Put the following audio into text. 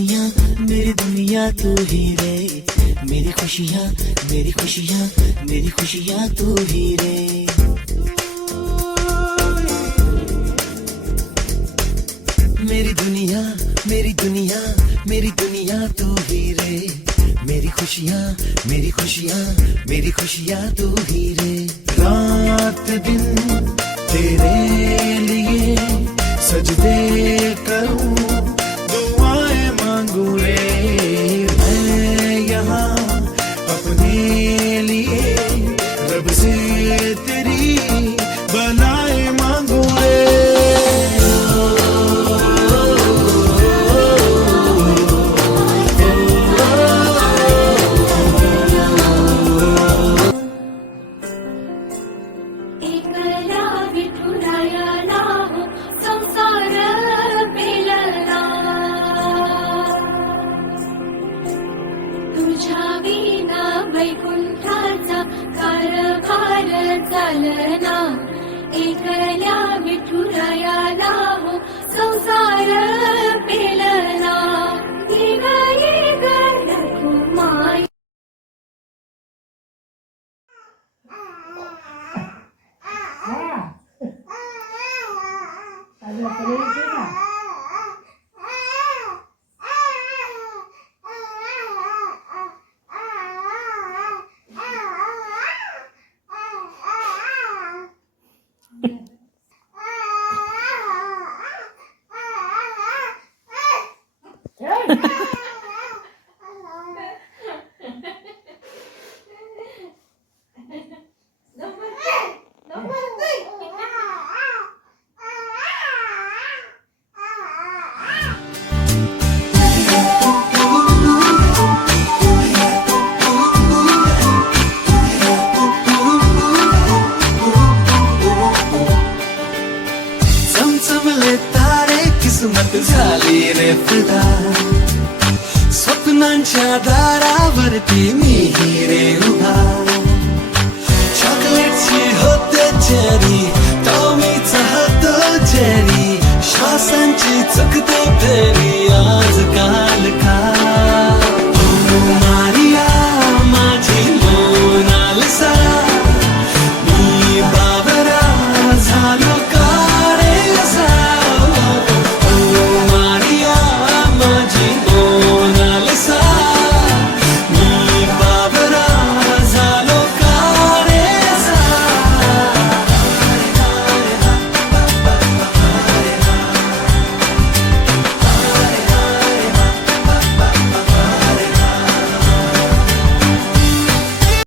दुनिया तू ही रे, मेरी खुशियाँ मेरी खुशियाँ मेरी खुशियाँ तू ही रे। मेरी दुनिया मेरी दुनिया मेरी दुनिया तू ही रे, मेरी खुशियाँ मेरी खुशियाँ मेरी खुशियाँ तू ही रे। रात दिन तेरे लिए सजदे करूं, दुआएं मांगू रे, मैं यहाँ अपने लिए रब से तेरी बनाए मांगू रे। वैकुंठाचा कारभार चालना, एकल्या विठुरायाला हो संसार पेलना। ये ग रघुमाई चमचमले तारे किस्मत झाली रे फिदा, स्वप्नांच्या दारावरती मी रे उभा। चॉकलेटची होते चेरी, तो मी चाहतो चेरी, श्वासांची चकते फेरी